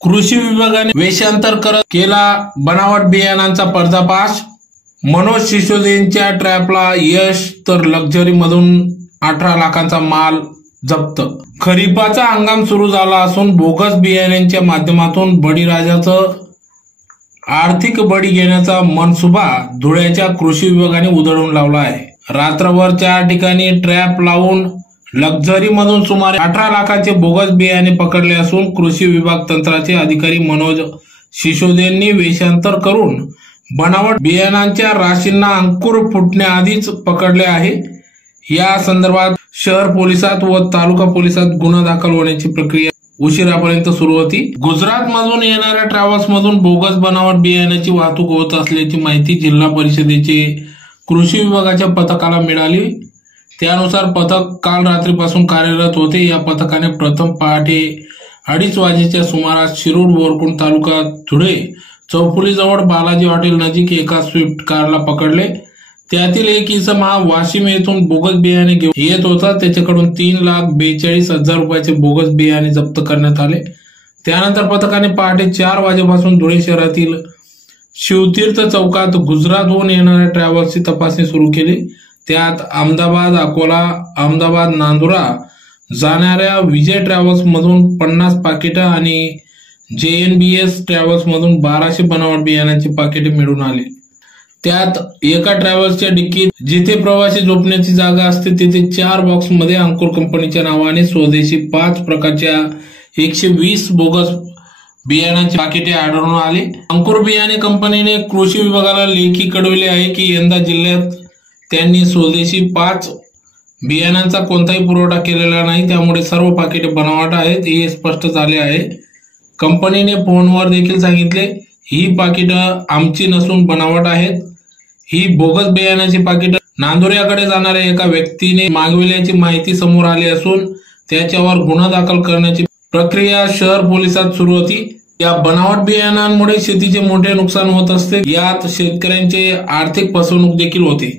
कृषी विभागाने वेषांतर करत केला बनावट बियाणांचा पर्दाफाश। मनोज सिसोदियांच्या ट्रॅपला यश, तर लक्झरी मधून 18 लाखांचा माल जप्त। खरीपाचा हंगाम सुरू झाला असून बोगस बियाण्यांच्या माध्यमातून बळीराजाचं आर्थिक बळी घेण्याचा मनसुबा धुळ्याच्या कृषी विभागाने उधळून लावला आहे। रात्रभर 4 ठिकाणी ट्रॅप लावून लक्झरी मधून सुमारे 18 लाखाचे बोगस बियाणे पकडले असून कृषी विभाग तंत्राचे अधिकारी मनोज सिसोदियांनी वेषांतर करून बनावट बियाणांच्या राशींना अंकुर फुटण्याआधीच पकडले आहे। या संदर्भात शहर पोलिसात व तालुका पोलिसात गुन्हा दाखल होण्याची प्रक्रिया उशिरापर्यंत सुरू होती। गुजरात मधून येणाऱ्या ट्रॅव्हल्स मधून बोगस बनावट बियाण्याची वाहतूक होत असल्याची माहिती जिल्हा परिषदेचे कृषी विभागाच्या पथकाला मिळाली। त्यानुसार पथक काल रात्रीपासून कार्यरत होते। या पथकाने प्रथम पहाटे 2:30 वाजेच्या सुमारास शिरूर बोरकुंड तालुका धुळे चौफुलीजवळ बालाजी हॉटेल नजीक एका स्विफ्ट कारला पकडले। त्यातील एक इसम हा वाशिम येथून बोगस बियाणे घेऊन येत होता। त्याच्याकडून 3,42,000 रुपयाचे बोगस बियाणे जप्त करण्यात आले। त्यानंतर पथकाने पहाटे 4 वाजेपासून धुळे शहरातील शिवतीर्थ चौकात गुजरातहून येणाऱ्या ट्रॅव्हल्सची तपासणी सुरू केली। त्यात अहमदाबाद, अकोला, अहमदाबाद, नांदुरा जाणाऱ्या विजय ट्रॅव्हल्स मधून 50 पाकिटे आणि JNBS ट्रॅव्हल्स मधून 1200 बनावट बियाण्याची पाकिटे मिळून आली। त्यात एका ट्रॅव्हल्सच्या डिक्कीत जिथे प्रवासी झोपण्याची जागा असते तिथे 4 बॉक्समध्ये अंकुर कंपनीच्या नावाने स्वदेशी 5 प्रकारच्या 120 बोगस बियाणांची पाकिटे आढळून आली। अंकुर बियाणे कंपनीने कृषी विभागाला लेखी कळविले आहे की यंदा जिल्ह्यात त्यांनी स्वदेशी 5 बियाणांचा कोणताही पुरवठा केलेला नाही, त्यामुळे सर्व पाकिटे बनावट आहेत हे स्पष्ट झाले आहे। कंपनीने फोनवर देखील सांगितले ही पाकिटं आमची नसून बनावट आहेत। ही बोगस बियाण्याची पाकिटं नांदुऱ्याकडे जाणाऱ्या एका व्यक्तीने मागविल्याची माहिती समोर आली असून त्याच्यावर गुन्हा दाखल करण्याची प्रक्रिया शहर पोलिसात सुरू होती। या बनावट बियाणांमुळे शेतीचे मोठे नुकसान होत असते, यात शेतकऱ्यांचे आर्थिक फसवणूक देखील होते।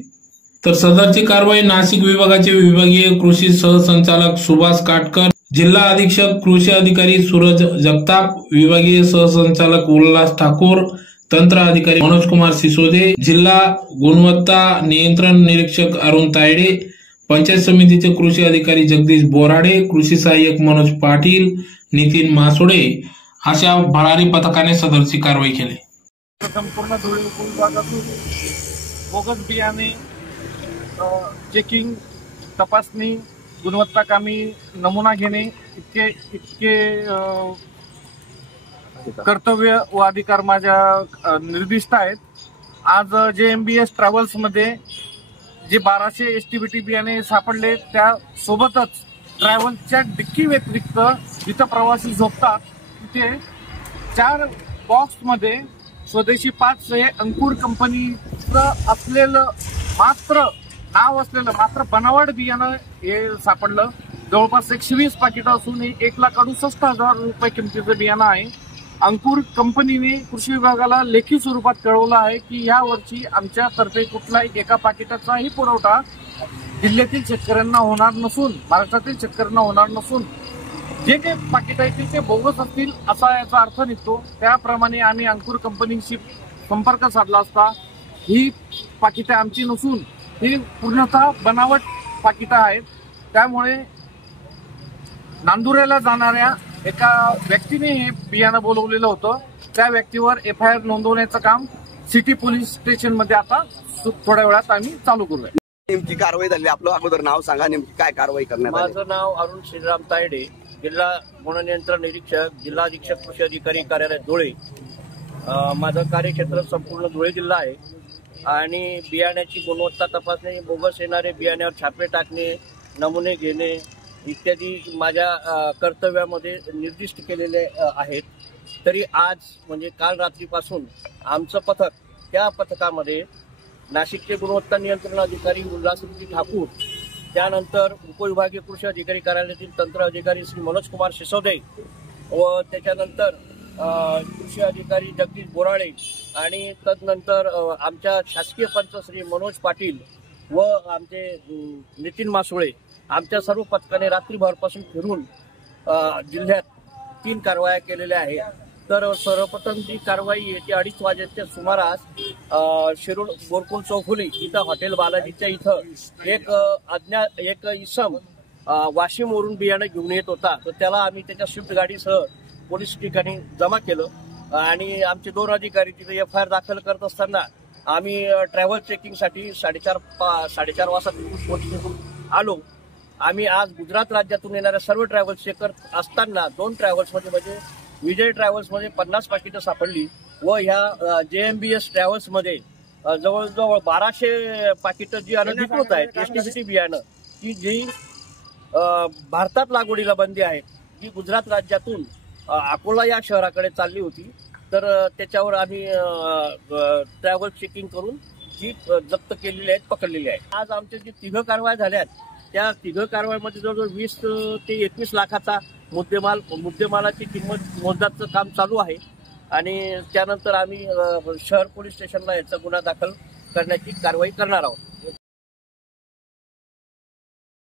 तर सदरची कारवाई नाशिक विभागाचे विभागीय कृषी सहसंचालक सुभाष काटकर, जिल्हा अधीक्षक कृषी अधिकारी सूरज जगताप, विभागीय सहसंचालक उल्हास ठाकूर, तंत्र अधिकारी मनोज कुमार सिसोदे, जिल्हा गुणवत्ता नियंत्रण निरीक्षक अरुण तायडे, पंचायत समितीचे कृषी अधिकारी जगदीश बोराडे, कृषी सहाय्यक मनोज पाटील, नितीन मासोडे अशा भरारी पथकाने सदरची कारवाई केली। संपूर्ण धुळे विभागातून बोगस बियाणे चेकिंग, तपासणी, गुणवत्ता कामी नमुना घेणे इतके कर्तव्य व अधिकार माझ्या निर्दिष्ट आहेत। आज JNBS ट्रॅव्हल्स मध्ये जे 1200 STBT बियाणे सापडले त्या सोबतच ट्रॅव्हल्सच्या डिक्की व्यतिरिक्त जिथं प्रवासी झोपतात तिथे 4 बॉक्स मध्ये स्वदेशी 5 हे अंकुर कंपनीचं असलेलं नाव असलेलं मात्र बनावट बियाणं हे सापडलं। जवळपास 120 पाकिटं असून 1,68,000 रुपये किमतीचं बियाणं आहे। अंकुर कंपनीने कृषी विभागाला लेखी स्वरूपात कळवलं आहे की या वर्षी आमच्या तर्फे कुठलाही एका पाकिटाचाही पुरवठा जिल्ह्यातील शेतकऱ्यांना होणार नसून, महाराष्ट्रातील शेतकऱ्यांना होणार नसून जे काही पाकिट आहेत ते बोगस असतील असा याचा अर्थ निघतो। त्याप्रमाणे आम्ही अंकुर कंपनीशी संपर्क साधला असता ही पाकिटे आमची नसून ही पूर्णतः बनावट पाकिटं आहेत। त्यामुळे नांदुऱ्याला जाणाऱ्या एका व्यक्तीने हे बियाणं बोलवलेलं होतं, त्या व्यक्तीवर FIR नोंदवण्याचं काम सिटी पोलीस स्टेशन मध्ये आता थोड्या वेळात आम्ही चालू करूया। नेमकी कारवाई झाली, आपलं अगोदर नाव सांगा, नेमकी काय कारवाई करण्यात आली? माझं नाव अरुण श्रीराम तायडे, जिल्हा गुण नियंत्रण निरीक्षक, जिल्हा अधीक्षक कृषी अधिकारी कार्यालय धुळे। माझं कार्यक्षेत्र संपूर्ण धुळे जिल्हा आहे आणि बियाण्याची गुणवत्ता तपासणी, बोगस येणारे बियाण्यावर छापे टाकणे, नमुने घेणे इत्यादी माझ्या कर्तव्यामध्ये निर्दिष्ट केलेले आहेत। तरी आज म्हणजे काल रात्रीपासून आमचं पथक, त्या पथकामध्ये नाशिकचे गुणवत्ता नियंत्रण अधिकारी उल्हास ठाकूर, त्यानंतर उपविभागीय कृषी अधिकारी कार्यालयातील तंत्र अधिकारी श्री मनोज कुमार सिसोदे व त्याच्यानंतर कृषी अधिकारी जगदीश बोराडे आणि तदनंतर आमच्या शासकीय पंच श्री मनोज पाटील व आमचे नितीन मासोळे, आमच्या सर्व पथकाने रात्रीभरपासून फिरून जिल्ह्यात 3 कारवाया केलेल्या आहेत। तर सर्वप्रथम जी कारवाई येते 2:30 वाजेच्या सुमारास शिरूर बोरकुल चौफुली इथं हॉटेल बालाजीच्या इथं एक इसम वाशिमवरून बियाणं घेऊन येत होता. तर त्याला आम्ही त्याच्या स्विफ्ट गाडीसह पोलीस ठिकाणी जमा केलं आणि आमचे 2 अधिकारी तिथे FIR दाखल करत असताना आम्ही ट्रॅव्हल चेकिंगसाठी 4:30 वाजता पोलीस आलो. आम्ही आज गुजरात राज्यातून येणाऱ्या सर्व ट्रॅव्हल्स चेक करत असताना 2 ट्रॅव्हल्समध्ये म्हणजे विजय ट्रॅव्हल्समध्ये 50 पाकिटं सापडली व ह्या JMBS ट्रॅव्हल्समध्ये जवळजवळ 1200 पाकिटं जी अनधिकृत आहेत STBT बियाणं की जी भारतात लागवडीला बंदी आहे, जी गुजरात राज्यातून अकोला या शहराकडे चालली होती. तर त्याच्यावर आम्ही ट्रॅव्हल चेकिंग करून जी जप्त केलेली आहेत, पकडलेली आहे. आज आमच्या जी 3 कारवाया झाल्यात त्या 3 कारवाईमध्ये जवळजवळ 20 ते 21 लाखाचा मुद्देमालाची किंमत मोजण्याचं काम चालू आहे आणि त्यानंतर आम्ही शहर पोलीस स्टेशनला याचा गुन्हा दाखल करण्याची कारवाई करणार आहोत.